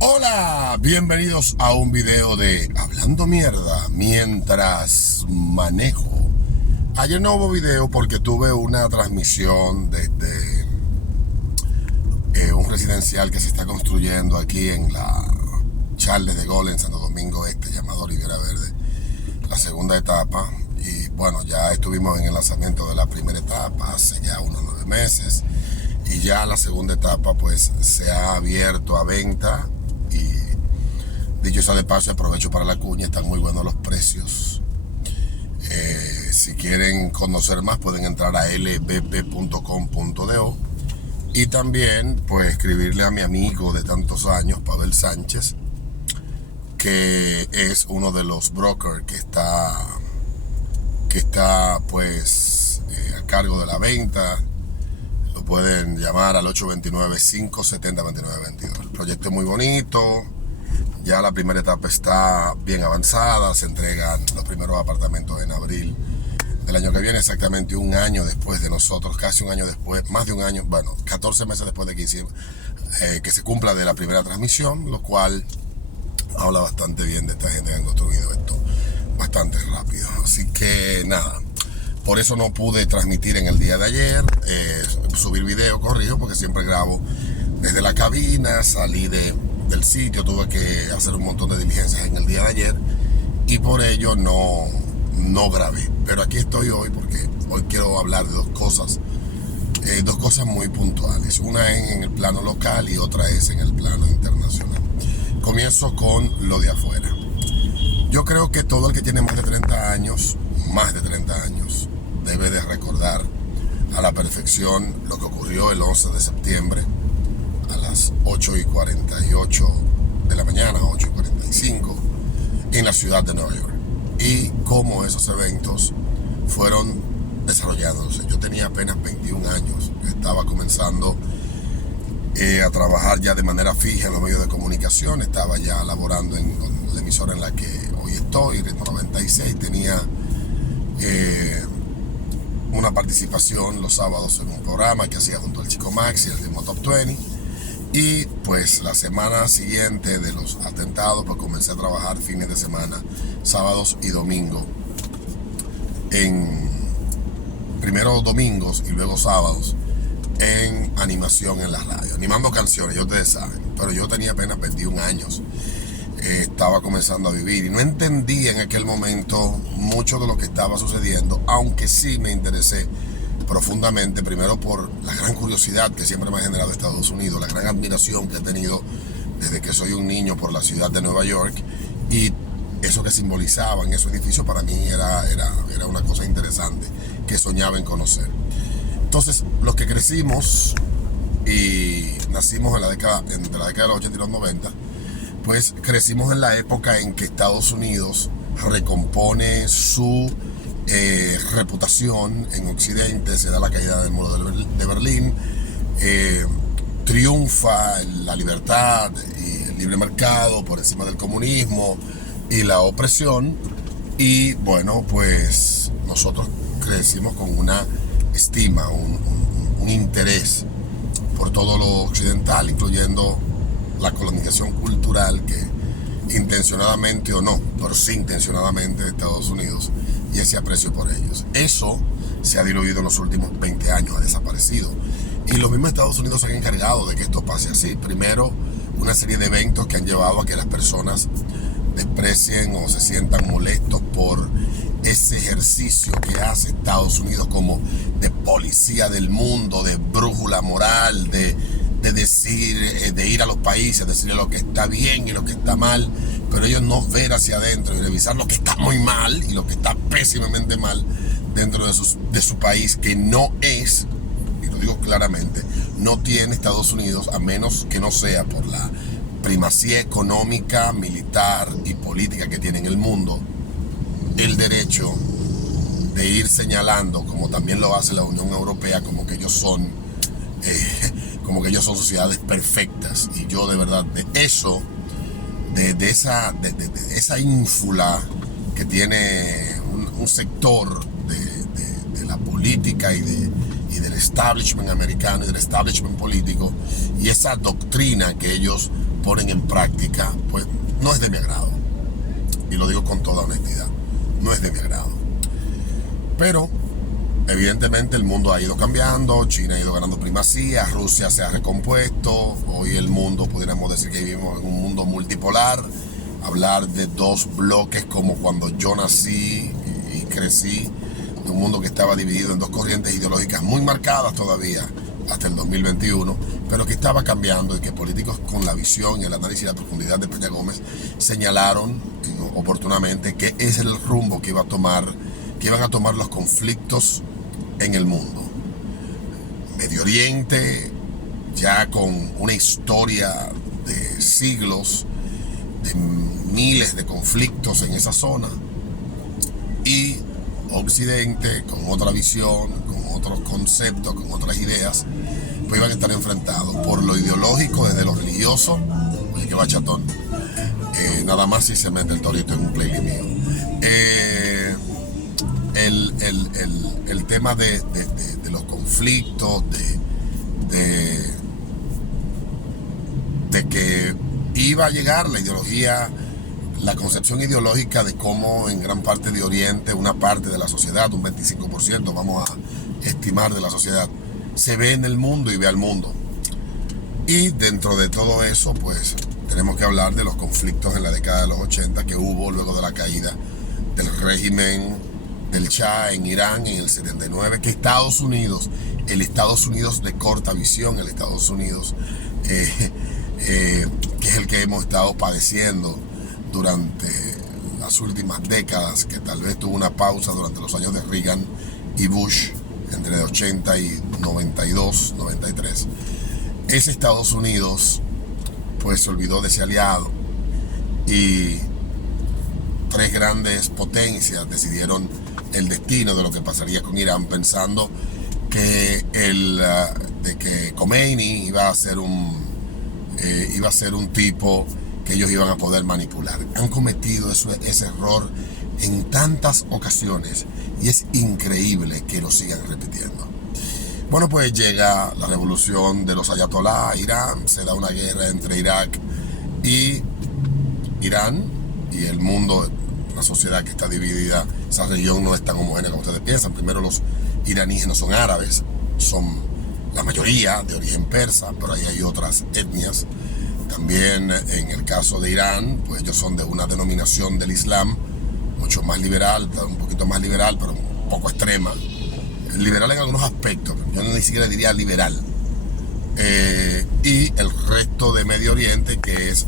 Hola, bienvenidos a un video de Hablando Mierda mientras manejo. Ayer no hubo video porque tuve una transmisión desde un residencial que se está construyendo aquí en la Charles de Gaulle en Santo Domingo Este, llamado Riviera Verde, la segunda etapa. Y bueno, ya estuvimos en el lanzamiento de la primera etapa hace ya unos 9 meses y ya la segunda etapa pues se ha abierto a venta. Y dicho sea de paso, aprovecho para la cuña, están muy buenos los precios. Si quieren conocer más pueden entrar a lbp.com.do y también pues escribirle a mi amigo de tantos años, Pavel Sánchez, que es uno de los brokers que está pues a cargo de la venta. Lo pueden llamar al 829-570-2922. El proyecto es muy bonito. Ya la primera etapa está bien avanzada. Se entregan los primeros apartamentos en abril del año que viene, exactamente un año después de nosotros, casi un año después, más de un año, bueno, 14 meses después de que hicimos, que se cumpla de la primera transmisión, lo cual habla bastante bien de esta gente que han construido esto bastante rápido. Así que nada, por eso no pude transmitir en el día de ayer, subir video, corrijo, porque siempre grabo desde la cabina, salí del sitio, tuve que hacer un montón de diligencias en el día de ayer y por ello no grabé. Pero aquí estoy hoy porque hoy quiero hablar de dos cosas muy puntuales. Una es en el plano local y otra es en el plano internacional. Comienzo con lo de afuera. Yo creo que todo el que tiene más de 30 años, debe de recordar a la perfección lo que ocurrió el 11 de septiembre a las 8:48 de la mañana, 8:45, en la ciudad de Nueva York. Y cómo esos eventos fueron desarrollándose. Yo tenía apenas 21 años, estaba comenzando a trabajar ya de manera fija en los medios de comunicación, estaba ya laborando en la emisora en la que hoy estoy, Ritmo 96, tenía una participación los sábados en un programa que hacía junto al Chico Maxi, el Ritmo Top 20, y pues la semana siguiente de los atentados pues comencé a trabajar fines de semana, sábados y domingos, primero domingos y luego sábados, en animación en la radio, animando canciones, ya ustedes saben, pero yo tenía apenas 21 años, estaba comenzando a vivir y no entendí en aquel momento mucho de lo que estaba sucediendo, aunque sí me interesé profundamente, primero por la gran curiosidad que siempre me ha generado Estados Unidos, la gran admiración que he tenido desde que soy un niño por la ciudad de Nueva York, y eso que simbolizaba en esos edificios para mí era una cosa interesante que soñaba en conocer. Entonces, los que crecimos y nacimos entre la década de los 80 y los 90, pues crecimos en la época en que Estados Unidos recompone su reputación en Occidente, se da la caída del muro de Berlín, triunfa la libertad y el libre mercado por encima del comunismo y la opresión, y bueno, pues nosotros crecimos con una estima, un interés por todo lo occidental, incluyendo la colonización cultural que intencionadamente o no, pero sí intencionadamente de Estados Unidos, y ese aprecio por ellos. Eso se ha diluido en los últimos 20 años, ha desaparecido. Y los mismos Estados Unidos se han encargado de que esto pase así. Primero, una serie de eventos que han llevado a que las personas desprecien o se sientan molestos por ese ejercicio que hace Estados Unidos como de policía del mundo, de brújula moral, de decir, de ir a los países, decirle lo que está bien y lo que está mal, pero ellos no ver hacia adentro y revisar lo que está muy mal y lo que está pésimamente mal dentro de su país, que no es, y lo digo claramente, no tiene Estados Unidos, a menos que no sea por la primacía económica, militar y política que tiene en el mundo, el derecho de ir señalando, como también lo hace la Unión Europea, como que ellos son sociedades perfectas. Y yo de verdad, de esa ínfula que tiene un sector de la política y del establishment americano y del establishment político, y esa doctrina que ellos ponen en práctica, pues no es de mi agrado. Y lo digo con toda honestidad, no es de mi agrado. Pero evidentemente el mundo ha ido cambiando, China ha ido ganando primacía, Rusia se ha recompuesto, hoy el mundo, pudiéramos decir que vivimos en un mundo multipolar, hablar de dos bloques como cuando yo nací y crecí, de un mundo que estaba dividido en dos corrientes ideológicas muy marcadas todavía hasta el 2021, pero que estaba cambiando y que políticos con la visión y el análisis y la profundidad de Peña Gómez señalaron oportunamente que ese era el rumbo que iban a tomar los conflictos en el mundo. Medio Oriente, ya con una historia de siglos, de miles de conflictos en esa zona, y Occidente con otra visión, con otros conceptos, con otras ideas, pues iban a estar enfrentados por lo ideológico, desde lo religioso. Oye, qué bachatón. Nada más si se mete el torito en un playlist mío. El tema de los conflictos, de que iba a llegar la ideología, la concepción ideológica de cómo en gran parte de Oriente, una parte de la sociedad, un 25% vamos a estimar de la sociedad, se ve en el mundo y ve al mundo. Y dentro de todo eso, pues tenemos que hablar de los conflictos en la década de los 80 que hubo luego de la caída del régimen del Shah en Irán en el 79, que Estados Unidos, el Estados Unidos de corta visión, el Estados Unidos que es el que hemos estado padeciendo durante las últimas décadas, que tal vez tuvo una pausa durante los años de Reagan y Bush, entre 80 y 92, 93. Ese Estados Unidos pues se olvidó de ese aliado y tres grandes potencias decidieron el destino de lo que pasaría con Irán, pensando que que Khomeini iba a ser un tipo que ellos iban a poder manipular. Han cometido ese error en tantas ocasiones y es increíble que lo sigan repitiendo. Bueno, pues llega la revolución de los ayatolá a Irán, se da una guerra entre Irak y Irán y el mundo, una sociedad que está dividida. Esa región no es tan homogénea como ustedes piensan. Primero, los iraníes no son árabes, son la mayoría de origen persa, pero ahí hay otras etnias. También en el caso de Irán, pues ellos son de una denominación del Islam mucho más liberal, un poquito más liberal, pero un poco extrema. Liberal en algunos aspectos, yo ni siquiera diría liberal. Y el resto de Medio Oriente, que es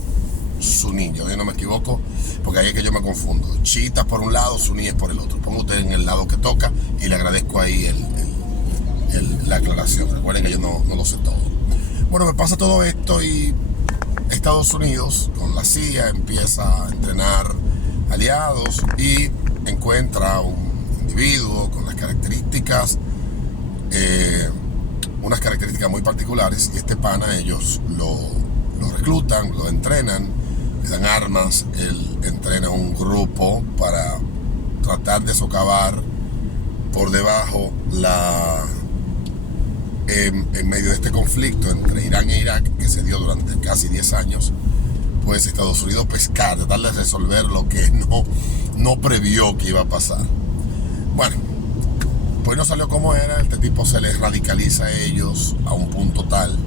suní, yo no me equivoco, porque ahí es que yo me confundo. Chiitas por un lado, suníes por el otro. Ponga usted en el lado que toca y le agradezco ahí la aclaración. Recuerden que yo no lo sé todo. Bueno, me pasa todo esto y Estados Unidos con la CIA empieza a entrenar aliados y encuentra un individuo con las características, unas características muy particulares, y este pana ellos lo reclutan, lo entrenan, le dan armas, él entrena un grupo para tratar de socavar por debajo en medio de este conflicto entre Irán e Irak, que se dio durante casi 10 años, pues Estados Unidos pescar, tratar de resolver lo que no previó que iba a pasar. Bueno, pues no salió como era. Este tipo se les radicaliza a ellos a un punto tal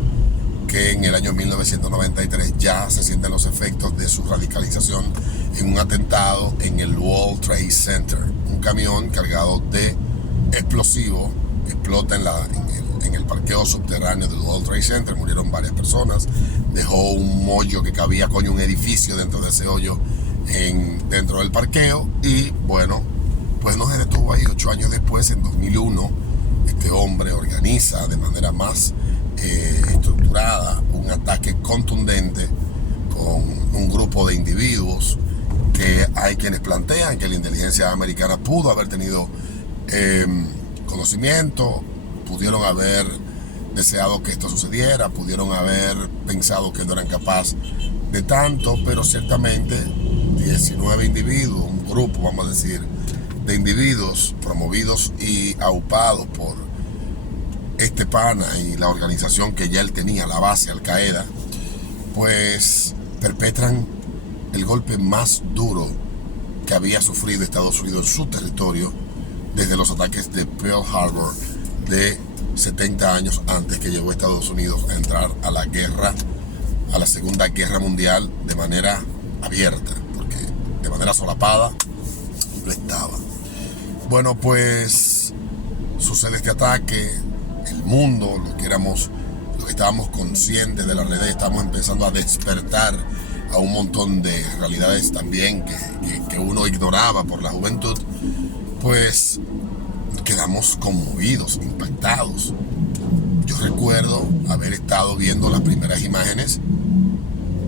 que en el año 1993 ya se sienten los efectos de su radicalización en un atentado en el World Trade Center. Un camión cargado de explosivos explota en el parqueo subterráneo del World Trade Center. Murieron varias personas, dejó un hoyo que cabía un edificio dentro de ese hoyo dentro del parqueo. Y bueno, pues no se detuvo ahí. 8 años después, en 2001, este hombre organiza de manera más estructurada un ataque contundente con un grupo de individuos que hay quienes plantean que la inteligencia americana pudo haber tenido conocimiento, pudieron haber deseado que esto sucediera, pudieron haber pensado que no eran capaces de tanto, pero ciertamente 19 individuos, un grupo, vamos a decir, de individuos promovidos y aupados por este pana y la organización que ya él tenía, la base Al Qaeda, pues perpetran el golpe más duro que había sufrido Estados Unidos en su territorio desde los ataques de Pearl Harbor de 70 años antes que llegó Estados Unidos a entrar a la guerra, a la Segunda Guerra Mundial de manera abierta, porque de manera solapada no estaba. Bueno, pues sucede este ataque, el mundo, los que estábamos conscientes de las redes, estamos empezando a despertar a un montón de realidades también que uno ignoraba por la juventud, pues quedamos conmovidos, impactados. Yo recuerdo haber estado viendo las primeras imágenes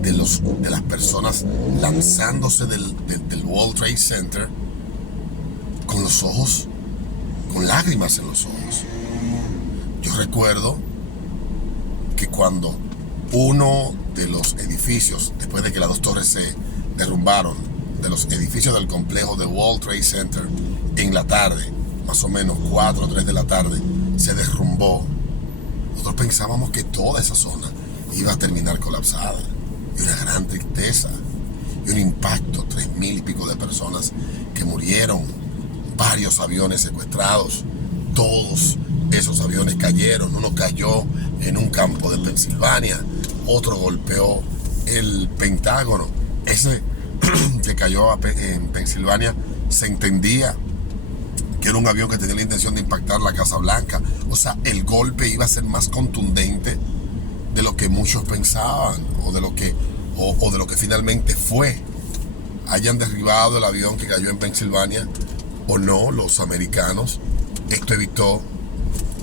de las personas lanzándose del World Trade Center con los ojos, con lágrimas en los ojos. Yo recuerdo que cuando uno de los edificios, después de que las dos torres se derrumbaron, de los edificios del complejo de World Trade Center, en la tarde, más o menos 4 o 3 de la tarde, se derrumbó, nosotros pensábamos que toda esa zona iba a terminar colapsada. Y una gran tristeza y un impacto, 3,000 y pico de personas que murieron, varios aviones secuestrados, todos esos aviones cayeron. Uno cayó en un campo de Pensilvania, otro golpeó el Pentágono. Ese que cayó en Pensilvania se entendía que era un avión que tenía la intención de impactar la Casa Blanca. O sea, el golpe iba a ser más contundente de lo que muchos pensaban, o de lo que finalmente fue. Hayan derribado el avión que cayó en Pensilvania o no, los americanos, esto evitó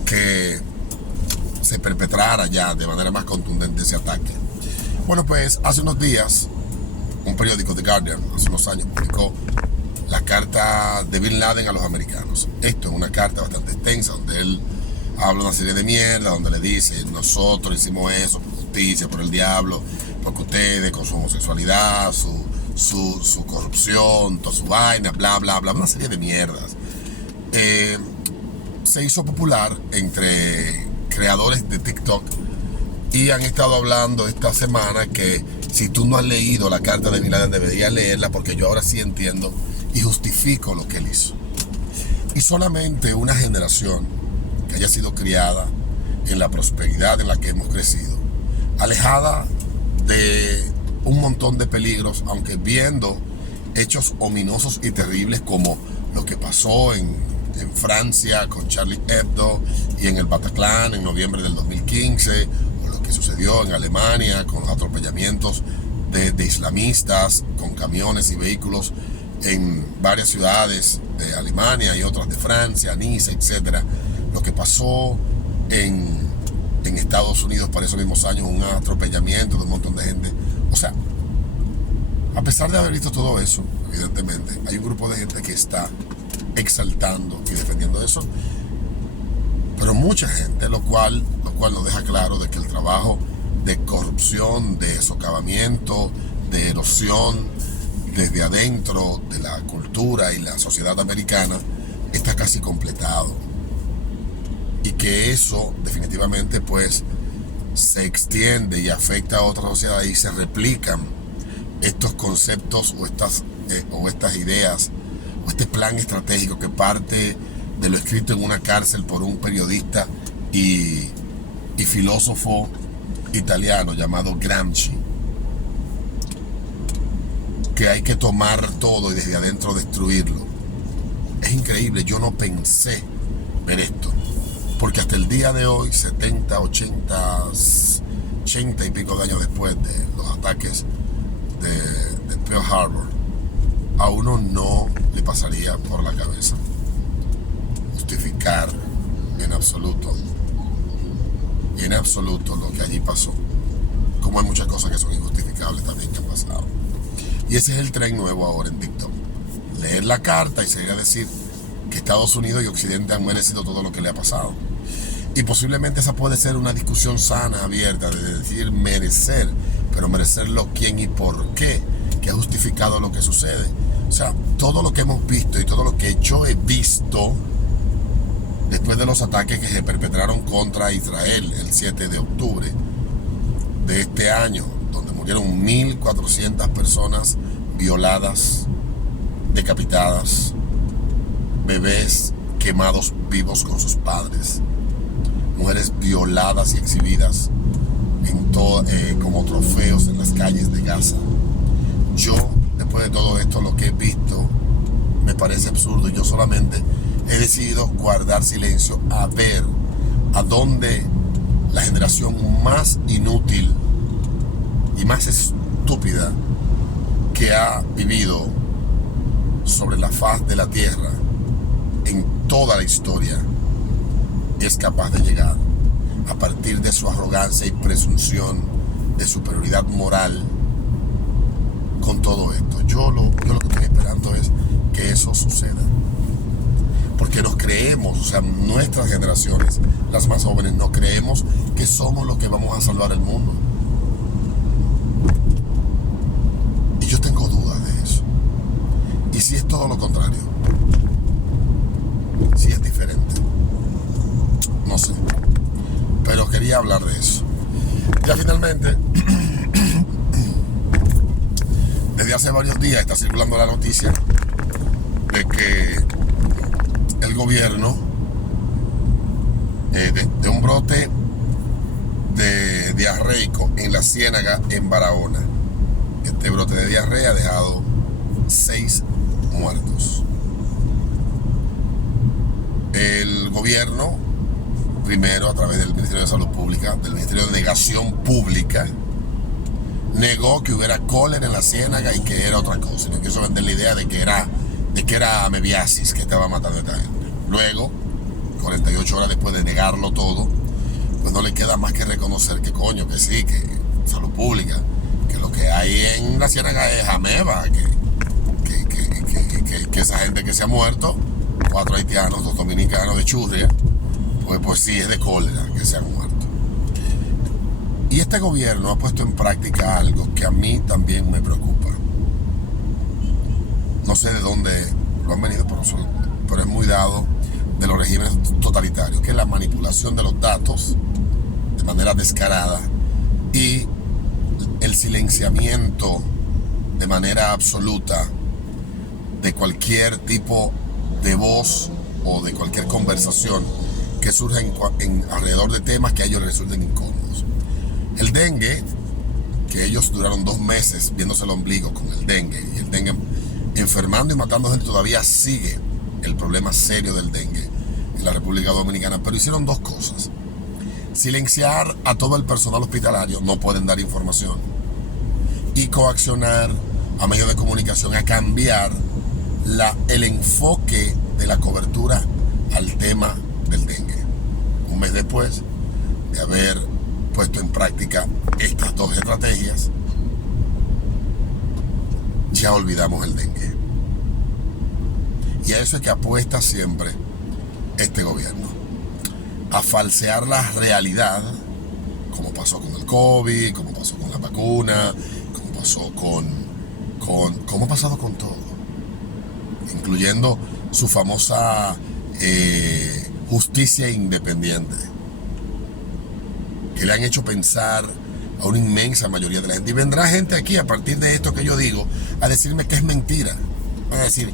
que se perpetrara ya de manera más contundente ese ataque. Bueno, pues hace unos días un periódico, The Guardian, hace unos años, publicó la carta de Bin Laden a los americanos. Esto es una carta bastante extensa donde él habla una serie de mierda, donde le dice: nosotros hicimos eso por justicia, por el diablo, porque ustedes con su homosexualidad, su corrupción, toda su vaina, bla, bla, bla, una serie de mierdas. Se hizo popular entre creadores de TikTok y han estado hablando esta semana que si tú no has leído la carta de Bin Laden deberías leerla, porque yo ahora sí entiendo y justifico lo que él hizo. Y solamente una generación que haya sido criada en la prosperidad en la que hemos crecido, alejada de un montón de peligros, aunque viendo hechos ominosos y terribles como lo que pasó en Francia con Charlie Hebdo y en el Bataclan en noviembre del 2015, o lo que sucedió en Alemania con los atropellamientos de islamistas con camiones y vehículos en varias ciudades de Alemania y otras de Francia, Niza, etc. Lo que pasó en Estados Unidos para esos mismos años, un atropellamiento de un montón de gente. O sea, a pesar de haber visto todo eso, evidentemente, hay un grupo de gente que está exaltando y defendiendo eso, pero mucha gente, lo cual nos deja claro de que el trabajo de corrupción, de socavamiento, de erosión desde adentro de la cultura y la sociedad americana está casi completado, y que eso definitivamente pues se extiende y afecta a otras sociedades y se replican estos conceptos o estas ideas o este plan estratégico que parte de lo escrito en una cárcel por un periodista y filósofo italiano llamado Gramsci, que hay que tomar todo y desde adentro destruirlo. Es increíble, yo no pensé ver esto, porque hasta el día de hoy, 70, 80 y pico de años después de los ataques de Pearl Harbor, a uno no le pasaría por la cabeza justificar en absoluto lo que allí pasó, como hay muchas cosas que son injustificables también que han pasado. Y ese es el tren nuevo ahora en TikTok: leer la carta y seguir a decir que Estados Unidos y Occidente han merecido todo lo que le ha pasado. Y posiblemente esa puede ser una discusión sana, abierta, de decir merecer, pero merecerlo quién y por qué, que ha justificado lo que sucede. O sea, todo lo que hemos visto y todo lo que yo he visto después de los ataques que se perpetraron contra Israel el 7 de octubre de este año, donde murieron 1.400 personas violadas, decapitadas, bebés quemados vivos con sus padres, mujeres violadas y exhibidas como trofeos en las calles de Gaza. Yo, después de todo esto, lo que he visto me parece absurdo, y yo solamente he decidido guardar silencio a ver a dónde la generación más inútil y más estúpida que ha vivido sobre la faz de la tierra en toda la historia es capaz de llegar, a partir de su arrogancia y presunción de superioridad moral, con todo esto. Yo lo que estoy esperando es que eso suceda, porque nos creemos, o sea, nuestras generaciones, las más jóvenes, nos creemos que somos los que vamos a salvar el mundo, y yo tengo dudas de eso. Y si es todo lo contrario, si es diferente, no sé, pero quería hablar de eso. Ya finalmente, desde hace varios días está circulando la noticia de que el gobierno, de un brote de diarreico en la Ciénaga, en Barahona. Este brote de diarrea ha dejado 6 muertos. El gobierno, primero a través del Ministerio de Salud Pública, del Ministerio de Negación Pública, negó que hubiera cólera en la Ciénaga y que era otra cosa. No quiso vender la idea de que era amebiasis que estaba matando a esta gente. Luego, 48 horas después de negarlo todo, pues no le queda más que reconocer que coño, que sí, que salud pública, que lo que hay en la Ciénaga es ameba, que esa gente que se ha muerto, 4 haitianos, 2 dominicanos de churria, pues sí es de cólera que se han muerto. Y este gobierno ha puesto en práctica algo que a mí también me preocupa. No sé de dónde lo han venido, pero es muy dado de los regímenes totalitarios, que es la manipulación de los datos de manera descarada y el silenciamiento de manera absoluta de cualquier tipo de voz o de cualquier conversación que surja alrededor de temas que a ellos les resulten incómodos. El dengue, que ellos duraron 2 meses viéndose el ombligo con el dengue, y el dengue enfermando y matando gente, todavía sigue el problema serio del dengue en la República Dominicana, pero hicieron 2 cosas: silenciar a todo el personal hospitalario, no pueden dar información, y coaccionar a medios de comunicación a cambiar el enfoque de la cobertura al tema del dengue. Un mes después de haber puesto en práctica estas 2 estrategias, ya olvidamos el dengue. Y a eso es que apuesta siempre este gobierno, a falsear la realidad, como pasó con el COVID, como pasó con la vacuna, como ha pasado con todo, incluyendo su famosa justicia independiente, que le han hecho pensar a una inmensa mayoría de la gente. Y vendrá gente aquí a partir de esto que yo digo a decirme que es mentira. Es decir,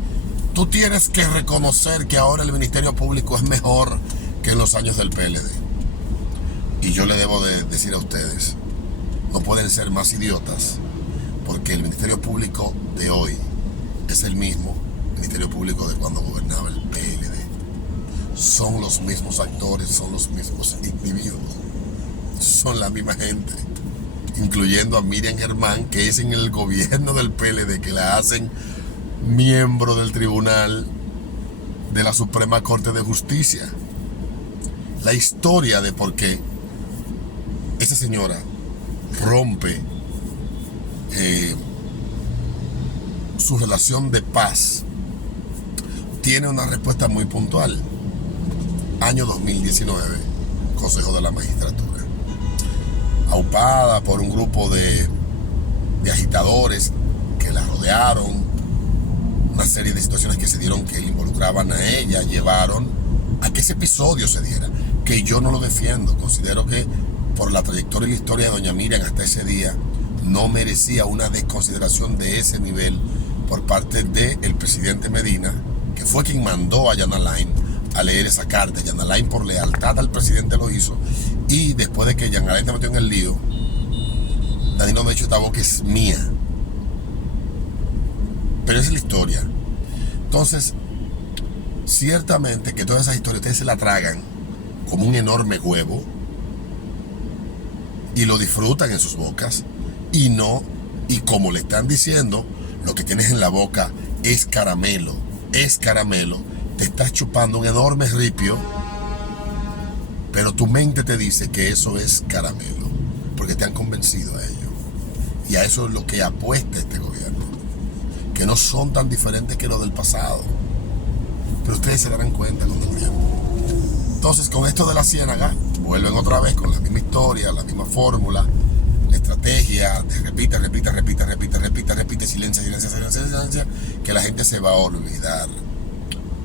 tú tienes que reconocer que ahora el Ministerio Público es mejor que en los años del PLD. Y yo le debo de decir a ustedes, no pueden ser más idiotas, porque el Ministerio Público de hoy es el mismo Ministerio Público de cuando gobernaba el PLD. Son los mismos actores, son los mismos individuos, son la misma gente, incluyendo a Miriam Germán, que es en el gobierno del PLD que la hacen miembro del tribunal de la Suprema Corte de Justicia. La historia de por qué esa señora rompe su relación de paz tiene una respuesta muy puntual. Año 2019, Consejo de la Magistratura, aupada por un grupo de agitadores que la rodearon, una serie de situaciones que se dieron que le involucraban a ella, llevaron a que ese episodio se diera, que yo no lo defiendo. Considero que por la trayectoria y la historia de doña Miriam hasta ese día no merecía una desconsideración de ese nivel por parte del presidente Medina, que fue quien mandó a Jan Alain a leer esa carta. Jan Alain, por lealtad al presidente, lo hizo. Y después de que Jan Alain te metió en el lío, Danilo me ha dicho: esta boca es mía. Pero esa es la historia. Entonces, ciertamente que todas esas historias ustedes se la tragan como un enorme huevo y lo disfrutan en sus bocas, y como le están diciendo, lo que tienes en la boca es caramelo, te estás chupando un enorme ripio, pero tu mente te dice que eso es caramelo, porque te han convencido a ello. Y a eso es lo que apuesta este gobierno, que no son tan diferentes que los del pasado, pero ustedes se darán cuenta con el tiempo. Entonces, con esto de la ciénaga, vuelven otra vez con la misma historia, la misma fórmula, la estrategia de repite, silencia, que la gente se va a olvidar.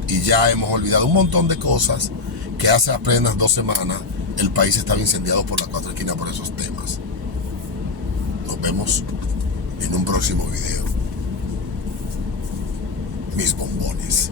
Y ya hemos olvidado un montón de cosas que hace apenas 2 semanas el país estaba incendiado por las 4 esquinas por esos temas. Nos vemos en un próximo video. Mis bombones.